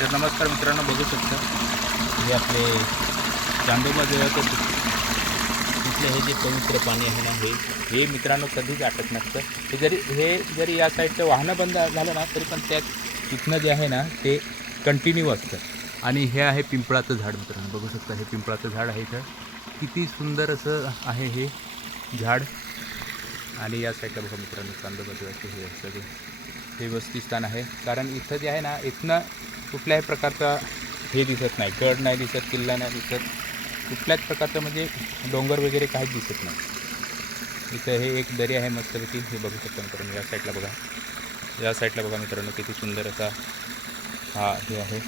तर नमस्कार मित्रांनो, बघू शकता हे आपले चांदोबा देवाचं तिथलं हे जे पवित्र पाणी आहे ना, हे मित्रांनो कधीच आटत नसतं. हे जरी या साईडचं वाहनं बंद झालं ना, तरी पण त्यात तिथनं जे आहे ना ते कंटिन्यू असतं. आणि हे आहे पिंपळाचं झाड मित्रांनो, बघू शकता हे पिंपळाचं झाड आहे. इथं किती सुंदर असं आहे हे झाड. आणि या साईडला बघा मित्रांनो, चांदोबा देवाचे हे सगळे हे वसतिस्थान आहे. कारण इथं जे आहे ना, इथनं कुठल्याही प्रकारचा हे दिसत नाही, गड नाही दिसत, किल्ला नाही दिसत, कुठल्याच प्रकारचं म्हणजे डोंगर वगैरे काहीच दिसत नाही. इथं हे एक दरी आहे मस्तपैकी, हे बघू शकता मित्रांनो. या साईडला बघा मित्रांनो, किती सुंदर असा हा हे आहे.